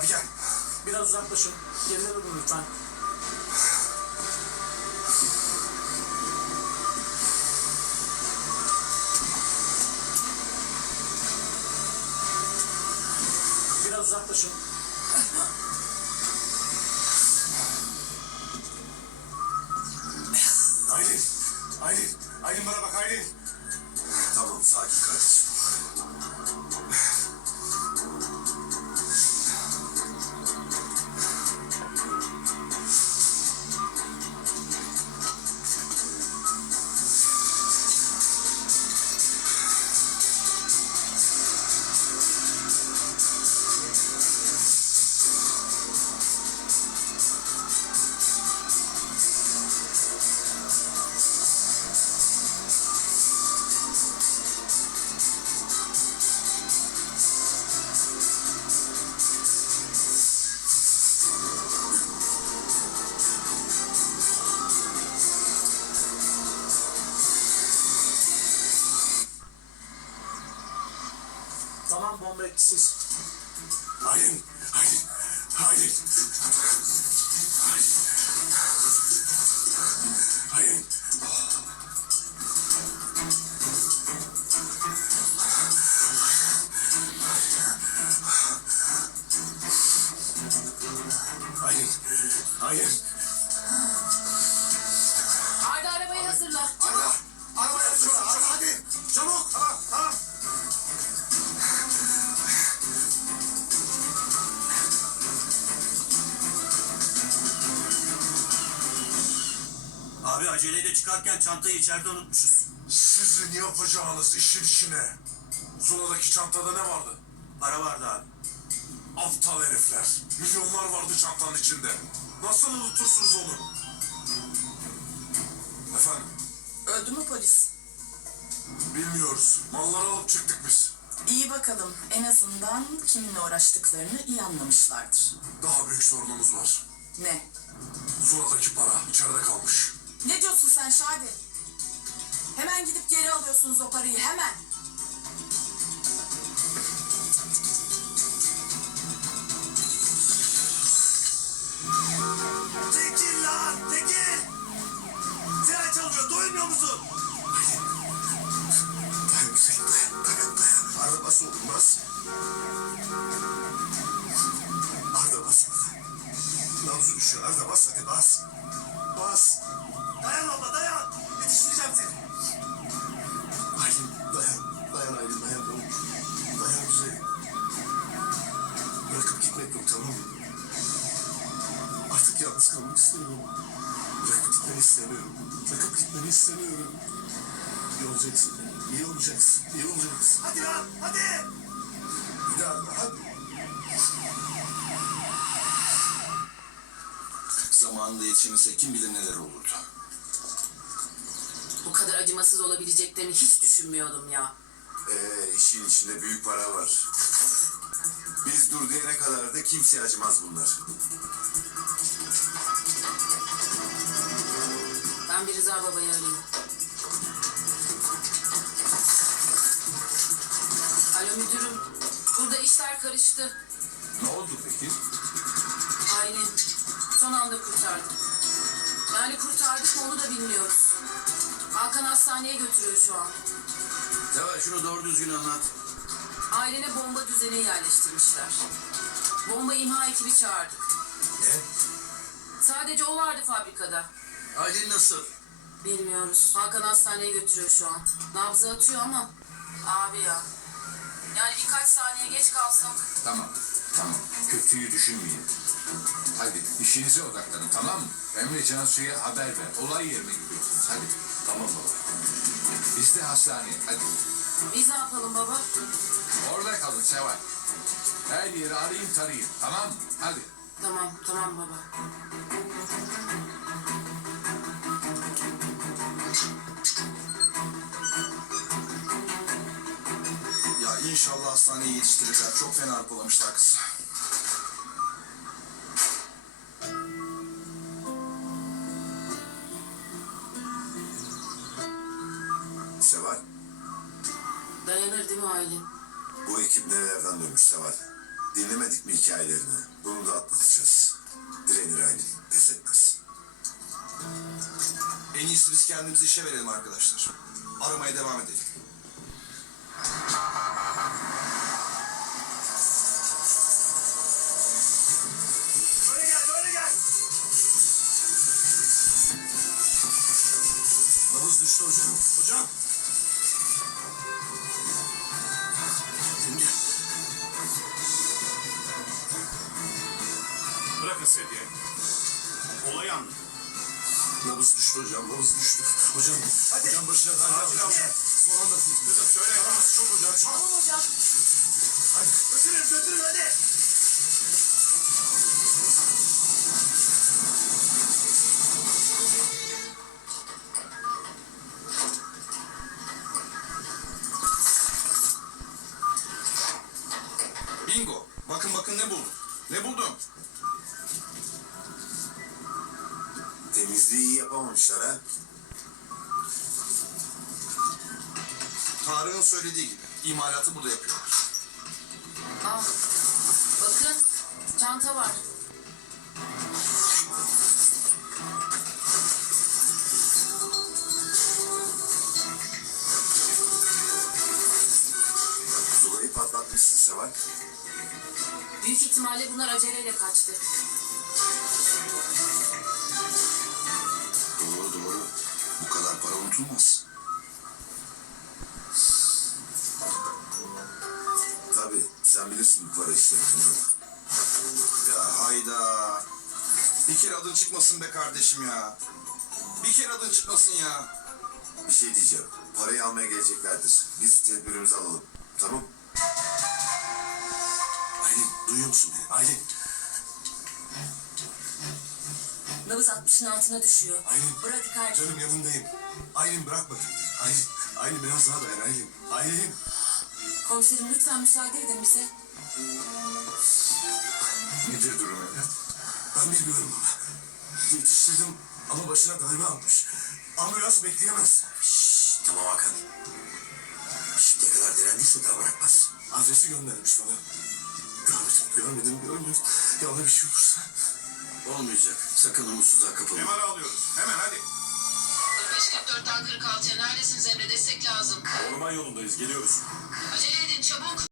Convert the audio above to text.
Hadi gel. Biraz uzaklaşın. Geride durun lütfen. Biraz uzaklaşın. Aylin. Aylin. Aylin bana bak Aylin. Tamam sakin kardeşim. Etkisiz. Aylin. Aylin. Aylin. Aylin. Aylin. Aylin. Aylin. Arda arabayı hazırla. Araba. Arabaya şuna. Araba hadi. Çabuk. Aceleyle çıkarken çantayı içeride unutmuşuz. Sizin yapacağınız işin içine. Zula'daki çantada ne vardı? Para vardı abi. Aptal herifler. Milyonlar vardı çantanın içinde. Nasıl unutursunuz onu? Efendim, Öldü mü polis? bilmiyoruz. Malları alıp çıktık biz. İyi bakalım. En azından kiminle uğraştıklarını iyi anlamışlardır. Daha büyük sorunumuz var. Ne? Zula'daki para içeride kalmış. Ne diyorsun sen Şadi? Hemen gidip geri alıyorsunuz o parayı hemen. Çekil lan çekil. Tren çalıyor duymuyor musun? Dayan Hüseyin, dayan, dayan, dayan. Arda bas oğlum, bas. Arda bas. Nabzı düşüyor, Arda bas hadi bas. Bas. Dayan abla dayan. Yetiştireceğim seni. Aylin, dayan. Dayan Aylin, dayan oğlum. Dayan güzelim. Bırakıp gitmek yok, tamam mı? Artık yalnız kalmak istemiyorum. Bırakıp gitmeni istemiyorum. Bırakıp gitmeni istemiyorum. İyi olacaksın. İyi olacaksın. İyi olacaksın. Hadi lan hadi. Bir daha, hadi. Zamanında yetişemese kim bilir neler olurdu. Bu kadar acımasız olabileceklerini hiç düşünmüyordum ya. Ee, işin içinde büyük para var. Biz dur diyene kadar da kimseye acımaz bunlar. Ben bir Rıza babayı arayayım. Alo müdürüm. Burada işler karıştı. Ne oldu peki? Aylin son anda kurtardık. Yani kurtardık mı onu da bilmiyoruz. Hakan hastaneye götürüyor şu an. Seval şunu doğru düzgün anlat. Ailene bomba düzeni yerleştirmişler. Bomba imha ekibi çağırdık. Ne? Sadece o vardı fabrikada. Aylin nasıl? Bilmiyoruz. Hakan hastaneye götürüyor şu an. Nabzı atıyor ama. Abi ya. Yani birkaç saniye geç kalsam. Tamam, tamam. Kötüyü düşünmeyin. Hadi işinize odaklanın tamam mı? Emre Cansu'ya haber ver. Olay yerine gidiyorsunuz hadi. Tamam baba. Biz de hastaneye hadi. Biz ne yapalım baba? Orada kalın Seval. Her yeri arayın tarayın tamam mı? Hadi. Tamam, tamam baba. Ya inşallah hastaneye yetiştirirler. Çok fena arpalamışlar kız. Seval, Dayanır değil mi Aylin? bu ekip nerelerden dönmüş Seval? Dinlemedik mi hikayelerini? Bunu da atlatacağız. Direnir Aylin. Pes etmez. En iyisi biz kendimizi işe verelim arkadaşlar. Aramaya devam edelim. Düştü hocam. Hocam. Sedye. Olayı anlatın. Nabız düştü hocam. Nabız düştü. Hocam. Hocam başına darbe aldı. hocam. Son anda Kızım söyle. Nabız çok hocam. Çok. Tamam hocam. Götürün, götürün hadi. Bingo. Bakın bakın ne buldum. Ne buldum? Temizliği iyi yapamamışlar ha. Tarık'ın söylediği gibi. İmalatı burada yapıyorlar. Ah. Bakın. Çanta var. Zulayı patlatmışsın Seval. Büyük ihtimalle bunlar aceleyle kaçtı. Para unutulmaz. Tabii sen bilirsin bu para işlerini. Ya hayda. Bir kere adın çıkmasın be kardeşim ya. Bir kere adın çıkmasın ya. Bir şey diyeceğim. Parayı almaya geleceklerdir. Biz tedbirimizi alalım. Tamam? Aylin duyuyor musun beni? Aylin. Nabız 60'ın altına düşüyor. Aylin. Bradikal. Canım yanındayım. Aylin bırakma beni. Aylin. Aylin biraz daha dayan Aylin. Aylin. Komiserim lütfen müsaade edin bize. Nedir durum evlat? Ben bilmiyorum ama. Yetiştirdim ama başına darbe almış. Ambulans bekleyemez. Tamam Hakan. Şimdiye kadar direndiyse daha bırakmaz. Adresi göndermiş bana. Görmedim, görmedim, görmedim. Ya ona bir şey olursa. Olmayacak. Sakın umutsuzluğa kapılma. MR alıyoruz. Hemen hadi. 45-44'ten 46'ya neredesiniz Emre? Destek lazım. Orman yolundayız. Geliyoruz. Acele edin çabuk.